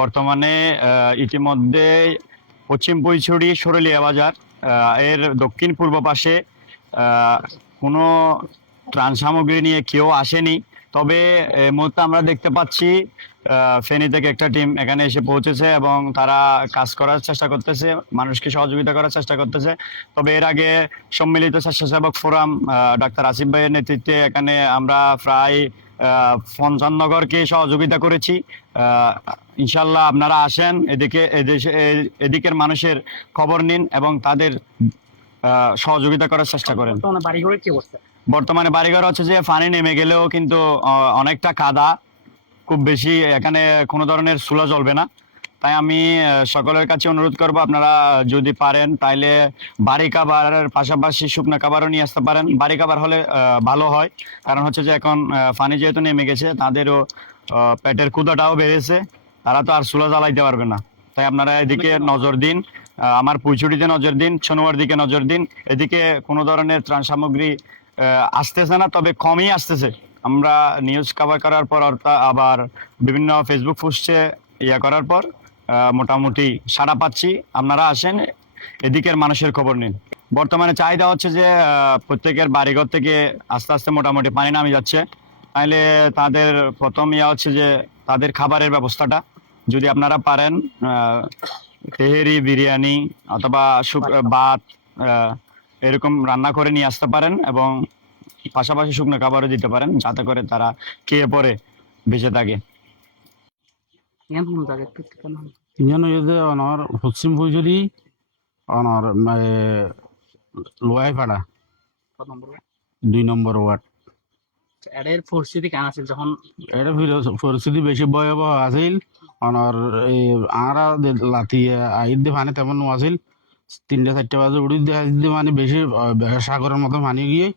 বর্তমানে ইতিমধ্যে পশ্চিম পৈছড়ি সরুলিয়া বাজার এর দক্ষিণ পূর্ব পাশে কোনো ত্রাণ সামগ্রী নিয়ে কেউ আসেনি। তবে এই মুহূর্তে আমরা দেখতে পাচ্ছি ফেনী থেকে একটা টিম এখানে এসে পৌঁছেছে এবং তারা কাজ করার চেষ্টা করতেছে, মানুষকে সহযোগিতা করার চেষ্টা করতেছে। তবে এর আগে সম্মিলিত স্বেচ্ছাসেবক ফোরাম ডাক্তার আসিফ ভাইয়ের নেতৃত্বে এখানে আমরা প্রায় ৫৫ নগরকে সহযোগিতা করেছি। ইনশাল্লাহ আপনারা আসেন, এদিকের মানুষের খবর নিন এবং তাদের সহযোগিতা করার চেষ্টা করেন। বর্তমানে বাড়িঘর হচ্ছে যে পানি নেমে গেলেও কিন্তু অনেকটা কাদা, খুব বেশি এখানে কোনো ধরনের চুলা জ্বলবে না। তাই আমি সকলের কাছে অনুরোধ করব, আপনারা যদি পারেন তাইলে বাড়ি কাভারের পাশাপাশি শুকনো কাভারও নিয়ে আসতে পারেন। বাড়ি কাভার হলে ভালো হয়, কারণ হচ্ছে যে এখন পানি যেহেতু নেমে গেছে, তাদেরও পেটের ক্ষুধাটাও বেড়েছে, তারা তো আর চুলা জ্বালাইতে পারবে না। তাই আপনারা এদিকে নজর দিন, আমার পুইছুটিতে নজর দিন, সোনোয়ার দিকে নজর দিন। এদিকে কোনো ধরনের ত্রাণ সামগ্রী আসতেছে না, তবে কমই আসতেছে। আমরা নিউজ কভার করার পর আবার বিভিন্ন ফেসবুক পোস্টে করার পর মোটামুটি সাড়া পাচ্ছি। আপনারা আসেন, এদিকের মানুষের খবর নিন। বর্তমানে চাহিদা হচ্ছে যে প্রত্যেকের বাড়িঘর থেকে আস্তে আস্তে মোটামুটি পানি নামে যাচ্ছে। তাহলে তাদের প্রথম হচ্ছে যে তাদের খাবারের ব্যবস্থাটা যদি আপনারা পারেন, তেহেরি, বিরিয়ানি অথবা ভাত এরকম রান্না করে নিয়ে আসতে পারেন এবং পাশাপাশি শুকনো খাবারও দিতে পারেন, যাতে করে তারা খেয়ে পরে বেঁচে থাকে। অনার পশ্চিম পৈছড়ি অনার লোয়াইপাড়া ২ নম্বর ওয়ার্ড। এর পরিস্থিতি কেন আছিল যখন? এটা পরিস্থিতি বেশি ভয়াবহ আছিল। অনার আরা লাতি আইর দিয়ে পানি তেমন আছিল। ৩টা-৪টা বাজে উড়ি দিয়ে মানে বেশি সাগরের মতো পানি গিয়ে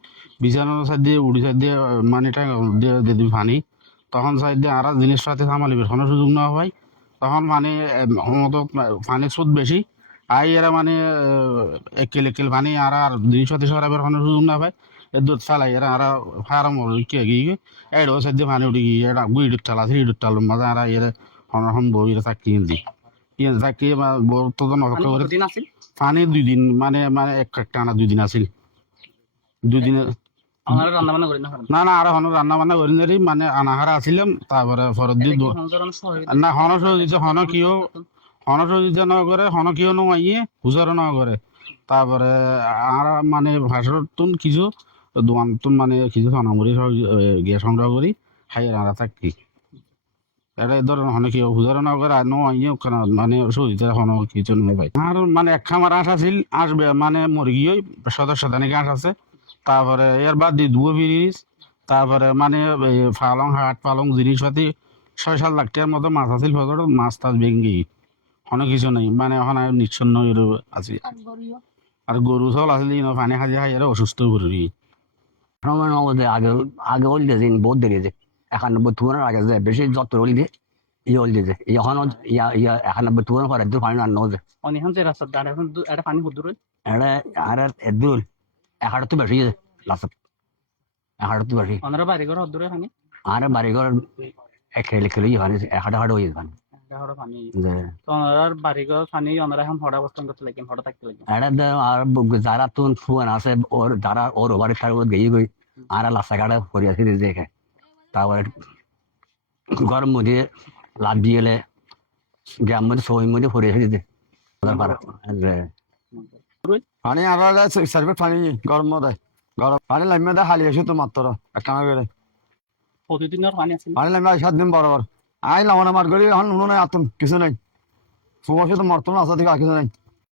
বিছানার সাইড দিয়ে উড়ি সাইড দিয়ে মানিটা দিয়ে পানি। তখন সাইড দিয়ে আরা জিনিসপাতি সামালিবের কোনো সুযোগ না হয়। তখন মানে মতো পানির স্রোত বেশি আই, এরা মানে একেল একেল পানি আর জিনিসপাতি সরাবের কোনো সুযোগ না পায়। এর দুধ ফেলাই এরা আর ফারাম কে গিয়ে এডো সাইড দিয়ে পানি উঠে গিয়ে এটা গুই ডুটাল আছে, ডুটাল মাঝে আর এর হন বই থাকি থাকি তো অপেক্ষা করে পানি 2 দিন মানে মানে একটা না 2 দিন আছিল। 2 দিন না না আর হন রান্না বান্না করি নারি মানে আনাহারা আসিলাম। তারপরে ফরত দিয়ে না হন সহযোগিতা হন কিও হন সহযোগিতা ন করে, হন কিও নাইয়ে হুজারও ন করে। তারপরে আর মানে ভাষার তুন কিছু দোকান তুন মানে কিছু সোনামুড়ি গিয়ে সংগ্রহ করি খাই আর থাকি। এটা এই ধরনের হন কিও হুজারও ন করে আর নাইয়ে মানে সহযোগিতা হন কিছু নয় ভাই। আর মানে এক খামার আশ আছিল, আসবে মানে মুরগি ওই সদস্যদানিক আশ আছে। তারপরে এর বাদ দিয়ে দুয়ো ব্রিজ, তারপরে মানে পালং হাট পালং জিনিসপাতি ৬-৭ লাখ টাকার মতো মাছ আছিল। মাছ টাছ ভেঙ্গি অনেক কিছু নেই, মানে এখন নিচ্ছন্ন আছি। আর গরু ছাগল আসলে পানি খাজি খাই এরা অসুস্থ করি। আগে আগে ওল দিয়েছে বহুত দেরি আছে ৯১ তুয়ানোর আগে যায় বেশি যত ওল দিয়ে ওল দিয়েছে এখন ৯১ পরে দূর পানি রান্না হচ্ছে যে রাস্তার দাঁড় এখন এটা পানি দূর এটা আর দূর ১১ তো বেশি আছে লাস্ট ১১ তো বেশি ওনারা বাড়িঘর দূরে পানি আর বাড়িঘর খেলে খেলে পানি ১১ হয়ে পানি যারা তো ফুয়ান আছে ওর যারা ওর বাড়ি থাকবে গিয়ে গই আর রাস্তাঘাটে পড়ে আছে দেখে। তারপরে গরম মধ্যে লাভ দিয়ে গেলে গ্রাম মধ্যে সই মধ্যে পড়ে এসে পানি আর সার্ভে পানি গরম মধ্যে গরম পানি লাইমে দেয় হালি আসে তো মাত্র একটা করে প্রতিদিনের পানি আছে পানি লাইমে ৭ দিন বরাবর আই লামানা মার গড়ি এখন নুনো নাই আতুন কিছু নাই ফুয়াশে তো মর্তমান আসা থেকে আর কিছু নাই।